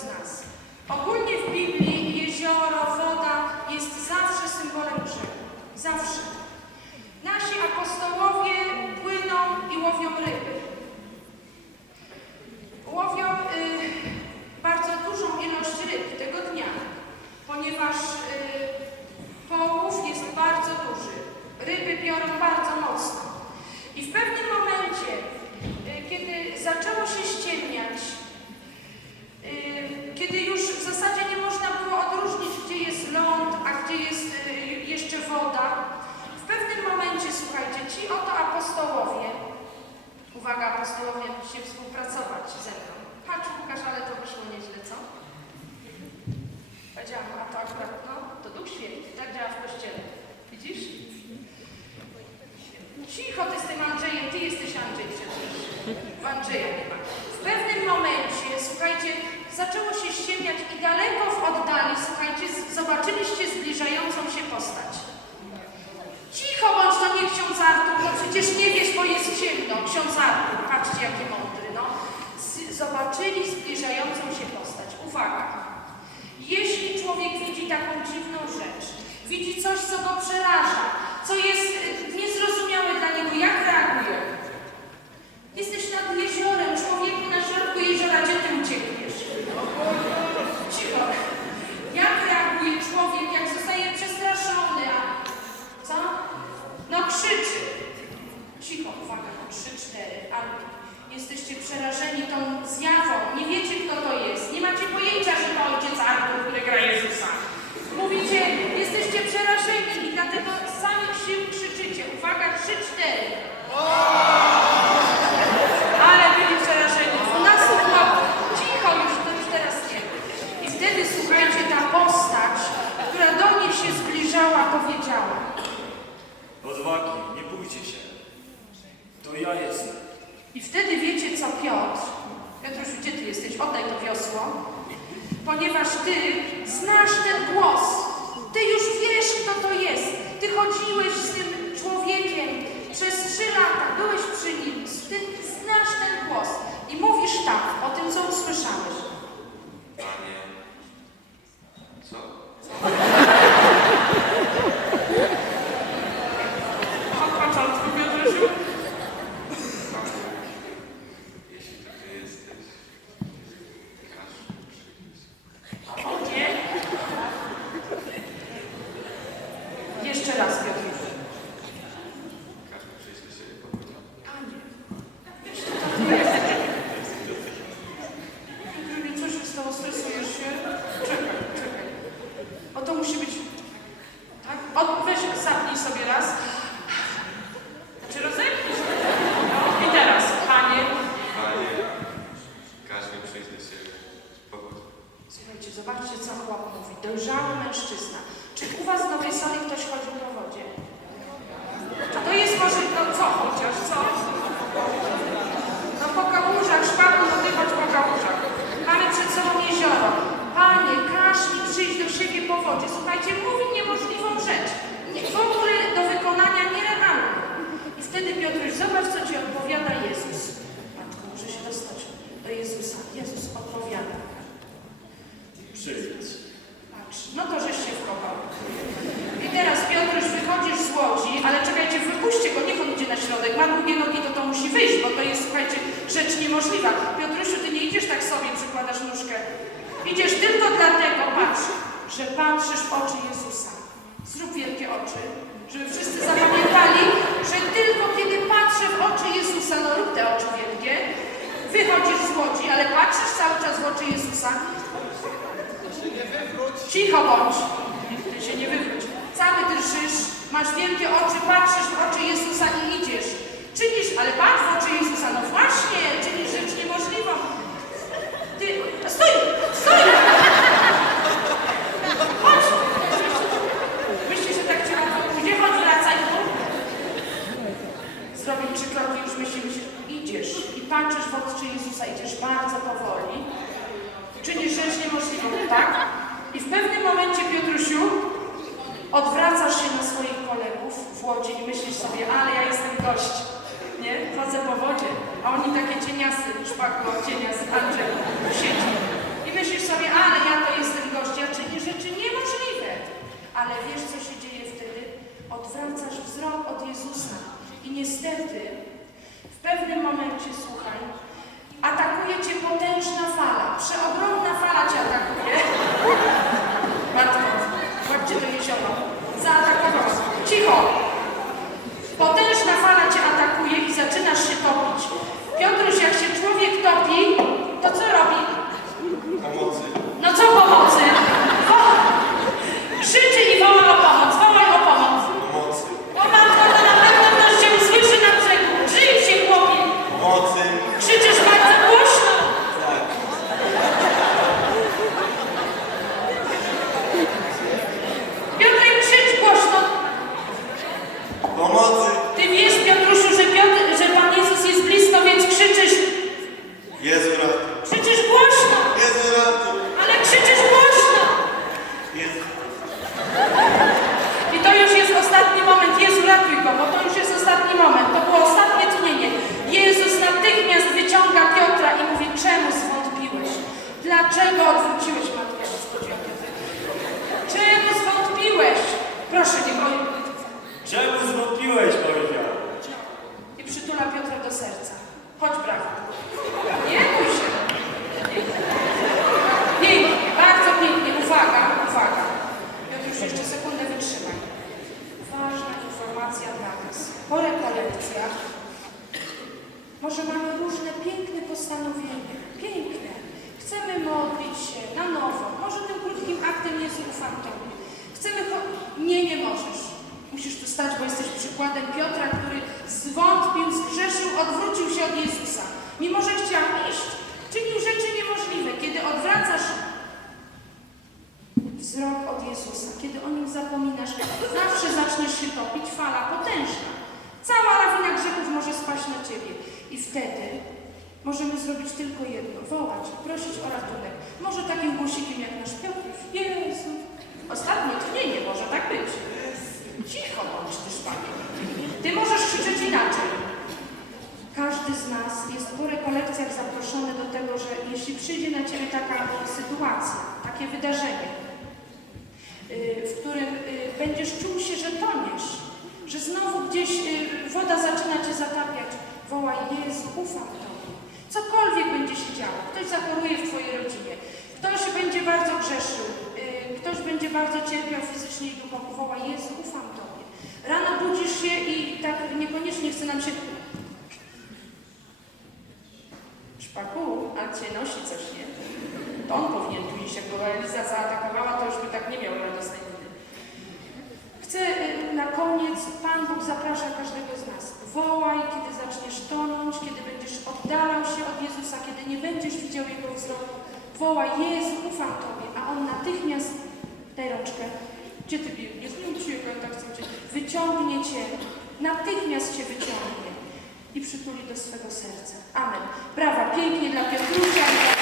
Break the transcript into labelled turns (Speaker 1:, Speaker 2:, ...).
Speaker 1: z nas. Ogólnie w Biblii jezioro, woda jest zawsze symbolem grzegu. Zawsze. Nasi apostołowie płyną i łowią ryby. Łowią y, bardzo dużą ilość ryb tego dnia, ponieważ y, połów jest bardzo duży. Ryby biorą bardzo mocno. I w pewnym momencie, y, kiedy zaczęło się ściemniać, y, kiedy już w zasadzie nie można było odróżnić, gdzie jest ląd, a gdzie jest y, jeszcze woda, w pewnym momencie, słuchajcie, ci oto apostołowie, uwaga, apostołowie, musicie współpracować ze mną. Chodź Łukasz, ale to wyszło nieźle, co? Powiedziałam, a to akurat, no, to Duch Święty, tak działa w Kościele. Widzisz? Cicho ty z tym Andrzejem, ty jesteś Andrzej przecież. W Andrzeja nie ma. W pewnym momencie, słuchajcie, zaczęło się ściemniać i daleko w oddali, słuchajcie, zobaczyliście zbliżającą się postać. Cicho bądź to nie ksiądz Artur, no przecież nie wiesz, bo jest ciemno. Ksiądz Artur, patrzcie jaki mądry, no. Z- zobaczyli zbliżającą się postać. Uwaga. Taką dziwną rzecz, widzi coś, co go przeraża, co jest y, niezrozumiałe dla niego, jak reaguje? Jesteś nad jeziorem, człowieku na środku jeziora, gdzie ty uciekniesz? Cicho. Jak reaguje człowiek, jak zostaje przestraszony, a co? No krzyczy. Cicho, uwaga, no trzy, cztery. Albo jesteście przerażeni tą zjawą, nie wiecie kto to jest, nie macie pojęcia, że to ojciec Artur, który gra Jezusa. Mówicie, jesteście przerażeni i dlatego z samych sił krzyczycie. Uwaga, trzy, cztery. Ale byli przerażeni. Chłopów. Cicho już, to już teraz nie. I wtedy, słuchajcie, ta postać, która do mnie się zbliżała, powiedziała.
Speaker 2: Odwagi, nie bójcie się. To ja jestem.
Speaker 1: I wtedy wiecie co, Piotr? Piotruś, gdzie ty jesteś? Oddaj to wiosło. Ponieważ ty znasz ten głos. Ty już wiesz, kto to jest. Ty chodziłeś z tym byłeś przy nim. Ty znasz ten głos. I mówisz tak o tym, co usłyszałeś.
Speaker 3: Panie. Co?
Speaker 1: Od początku, Piotrusiu.
Speaker 3: Panie, jeśli to ty jesteś, każ przyjść.
Speaker 1: O nie. Jeszcze raz, Piotrusiu.
Speaker 3: Każ mi przyjść do siebie powiedział.
Speaker 1: Panie, wiesz, co to ty jest? Drugi, co się stało? Stresujesz się? Czekaj, czekaj. O, to musi być... Tak? O, weź, zapnij sobie raz. Znaczy rozepnij się. No, I teraz, panie.
Speaker 3: Panie, każ mi przyjść do siebie. Powódź.
Speaker 1: Słuchajcie, zobaczcie, co chłop mówi. Dojrzały mężczyzna. Czy u was w Nowej Soli ktoś chodził po wodzie? Czy to jest może... No co chociaż, co? No po kałużach, szpaku, no ty chodź po kałużach. Mamy przed sobą jezioro. Panie, każ mi przyjść do siebie po wodzie. Słuchajcie, mówi niemożliwą rzecz. Nie, w ogóle do wykonania nierealną. I wtedy Piotruś, zobacz, co ci odpowiada Jezus. Matko, muszę się dostać do Jezusa. Jezus odpowiada.
Speaker 2: Przyjdź.
Speaker 1: Patrz, no to żeś się wkopał. I teraz Piotruś, wychodzisz z łodzi, ale czekajcie, wypuśćcie go, niech on idzie na środek. Ma długie nogi, to to musi wyjść, bo to jest, słuchajcie, rzecz niemożliwa. Piotrusiu, ty nie idziesz tak sobie, przykładasz nóżkę. Idziesz tylko dlatego, patrz, że patrzysz w oczy Jezusa. Zrób wielkie oczy, żeby wszyscy zapamiętali, że tylko kiedy patrzę w oczy Jezusa, no rób te oczy wielkie, wychodzisz z łodzi, ale patrzysz cały czas w oczy Jezusa, Cicho bądź. Ty się nie wywróć. Cały drżysz, masz wielkie oczy, patrzysz w oczy Jezusa i idziesz. Czynisz, ale patrz w oczy Jezusa, no właśnie, czynisz rzecz niemożliwą. Ty, stój, stój! Chodź! Myślisz, że tak cię łatwo pójdzie? Chodź, wracaj tu. Zrobił trzy kroki, już myślisz, idziesz i patrzysz w oczy Jezusa, idziesz bardzo powoli. Czynisz rzecz niemożliwą, tak? I w pewnym momencie, Piotrusiu, odwracasz się na swoich kolegów w łodzi i myślisz sobie, ale ja jestem gość, napisy szpaklu odcienia z Andrzejem. I myślisz sobie, ale ja to jestem gościarczyni, rzeczy niemożliwe. Ale wiesz, co się dzieje wtedy? Odwracasz wzrok od Jezusa. I niestety w pewnym momencie, słuchaj, atakuje cię potężna fala, przeogromna fala cię atakuje. Matko, chodźcie do jeziora. Serca. Chodź, brawo. Nie bój się. Pięknie, bardzo pięknie. Uwaga, uwaga. Piotr, już jeszcze sekundę wytrzymaj. Ważna informacja dla nas. Po rekolekcjach może mamy różne piękne postanowienia. Piękne. Chcemy modlić się na nowo. Może tym krótkim aktem Jezu ufam Tobie. Chcemy... Nie, nie możesz. Musisz tu stać, bo jesteś przykładem Piotra, który zwątpił, zgrzeszył, odwrócił się od Jezusa. Mimo, że chciał iść, czynił rzeczy niemożliwe. Kiedy odwracasz wzrok od Jezusa, kiedy o Nim zapominasz, zawsze zaczniesz się topić, fala potężna. Cała lawina grzechów może spaść na Ciebie. I wtedy możemy zrobić tylko jedno, wołać, prosić o ratunek. Może takim głosikiem jak nasz Piotr. Jezu. Ostatnie tchnienie może tak być. Cicho bądź Ty, Panie. Ty możesz krzyczeć inaczej. Każdy z nas jest po rekolekcjach zaproszony do tego, że jeśli przyjdzie na Ciebie taka sytuacja, takie wydarzenie, y, w którym y, będziesz czuł się, że toniesz, że znowu gdzieś y, woda zaczyna Cię zatapiać, wołaj Jezu, ufam Tobie. Cokolwiek będzie się działo, ktoś zachoruje w Twojej rodzinie, ktoś będzie bardzo grzeszył, ktoś będzie bardzo cierpiał fizycznie i duchowo, wołaj Jezu, ufam Tobie. Rano budzisz się i tak niekoniecznie chce nam się cię nosi coś, nie? To on powinien tu iść, jakby Eliza zaatakowała, to już by tak nie miał radosnej miny. Chcę y, na koniec, Pan Bóg zaprasza każdego z nas. Wołaj, kiedy zaczniesz tonąć, kiedy będziesz oddalał się od Jezusa, kiedy nie będziesz widział Jego wzroku. Wołaj, Jezu, ufam Tobie, a On natychmiast, daj rączkę, gdzie Ty biegniesz? Nie uciekaj, tak chcę. Wyciągnie Cię, natychmiast Cię wyciągnie i przytuli do swego serca. Amen. Brawa, pięknie dla dla